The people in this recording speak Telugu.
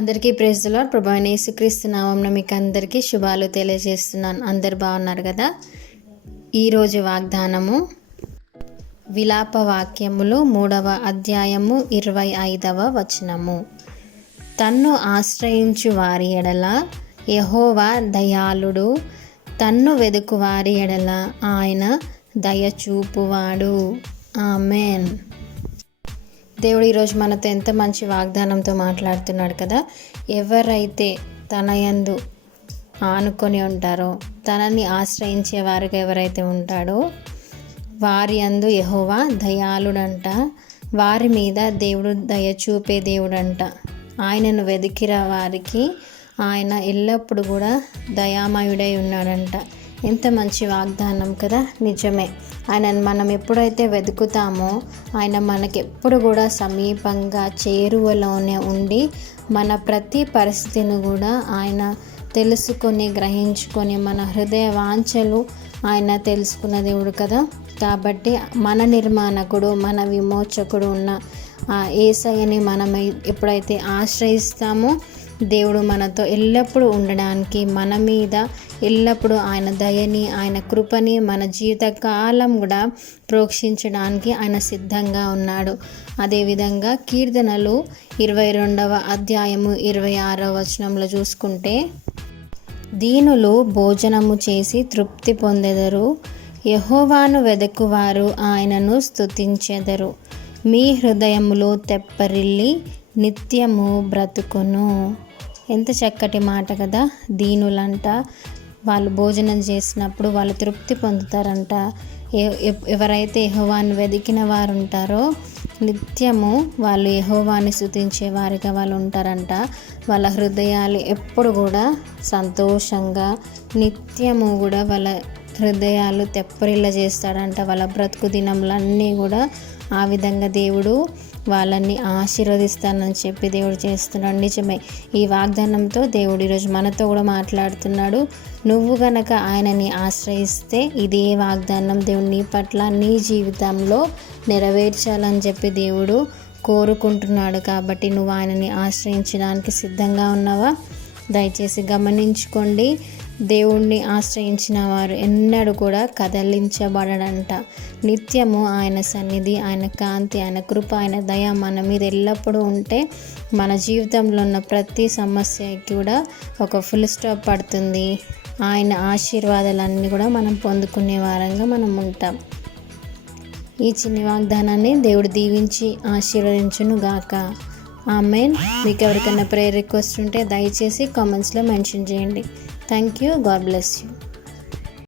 అందరికీ ప్రైజ్ ది లార్డ్. ప్రభువైన యేసుక్రీస్తు నామమున మీకు అందరికీ శుభాలు తెలియజేస్తున్నాను. అందరు బాగున్నారు కదా. ఈరోజు వాగ్దానము విలాప వాక్యములు 3వ అధ్యాయము 25వ వచనము. తన్ను ఆశ్రయించు వారి ఎడల యెహోవా దయాళుడు, తన్ను వెదుకు వారి ఎడల ఆయన దయచూపువాడు. ఆమెన్. దేవుడు ఈరోజు మనతో ఎంత మంచి వాగ్దానంతో మాట్లాడుతున్నాడు కదా. ఎవరైతే తన యందు ఆనుకొని ఉంటారో, తనని ఆశ్రయించే వారికి ఎవరైతే ఉంటాడో వారి యందు యెహోవా దయాళుడంట. వారి మీద దేవుడు దయ చూపే దేవుడంట. ఆయనను వెదికిన వారికి ఆయన ఎల్లప్పుడూ కూడా దయామయుడై ఉన్నాడంట. ఎంత మంచి వాగ్దానం కదా. నిజమే. ఆయనను మనం ఎప్పుడైతే వెతుకుతామో ఆయన మనకెప్పుడు కూడా సమీపంగా చేరువలోనే ఉండి మన ప్రతి పరిస్థితిని కూడా ఆయన తెలుసుకొని గ్రహించుకొని మన హృదయ వాంఛలు ఆయన తెలుసుకున్న దేవుడు కదా. కాబట్టి మన నిర్మాణకుడు, మన విమోచకుడు ఉన్న ఆ యేసయ్యని మనం ఎప్పుడైతే ఆశ్రయిస్తామో దేవుడు మనతో ఎల్లప్పుడూ ఉండడానికి, మన మీద ఎల్లప్పుడూ ఆయన దయని, ఆయన కృపని మన జీవిత కాలం కూడా ప్రోక్షించడానికి ఆయన సిద్ధంగా ఉన్నాడు. అదేవిధంగా కీర్తనలు 22వ అధ్యాయము 26వ వచనంలో చూసుకుంటే, దీనులు భోజనము చేసి తృప్తి పొందెదరు, యెహోవాను వెదకువారు ఆయనను స్తుతించెదరు, మీ హృదయములో తెప్పరిల్లి నిత్యము బ్రతుకును. ఎంత చక్కటి మాట కదా. దీనులంట, వాళ్ళు భోజనం చేసినప్పుడు వాళ్ళు తృప్తి పొందుతారంట. ఎవరైతే యెహోవాను వెదికిన వారు ఉంటారో నిత్యము వాళ్ళు యెహోవాని స్తుతించే వారిగా వాళ్ళు ఉంటారంట. వాళ్ళ హృదయాలు ఎప్పుడు కూడా సంతోషంగా, నిత్యము కూడా వాళ్ళ హృదయాలు తెప్పరిల్ల చేస్తాడంట. వాళ్ళ బ్రతుకు దినములన్నీ కూడా ఆ విధంగా దేవుడు వాళ్ళని ఆశీర్వదిస్తానని చెప్పి దేవుడు చేస్తున్నాడు. నిజమే. ఈ వాగ్దానంతో దేవుడు ఈరోజు మనతో కూడా మాట్లాడుతున్నాడు. నువ్వు గనక ఆయనని ఆశ్రయిస్తే ఇదే వాగ్దానం దేవుడు నీ పట్ల, నీ జీవితంలో నెరవేర్చాలని చెప్పి దేవుడు కోరుకుంటున్నాడు. కాబట్టి నువ్వు ఆయనని ఆశ్రయించడానికి సిద్ధంగా ఉన్నావా? దయచేసి గమనించుకోండి. దేవుణ్ణి ఆశ్రయించిన వారు ఎన్నడూ కూడా కదలించబడడంట. నిత్యము ఆయన సన్నిధి, ఆయన కాంతి, ఆయన కృప, ఆయన దయ మన మీద ఎల్లప్పుడూ ఉంటే మన జీవితంలో ఉన్న ప్రతి సమస్యకి కూడా ఒక ఫుల్ స్టాప్ పడుతుంది. ఆయన ఆశీర్వాదాలన్నీ కూడా మనం పొందుకునే వారంగా మనం ఉంటాం. ఈ చిన్ని వాగ్దానాన్ని దేవుడు దీవించి ఆశీర్వదించును గాక. ఆమెన్. మీకు ఎవరికైనా ప్రేయర్ రిక్వెస్ట్ ఉంటే దయచేసి కామెంట్స్లో మెన్షన్ చేయండి. Thank you. God bless you.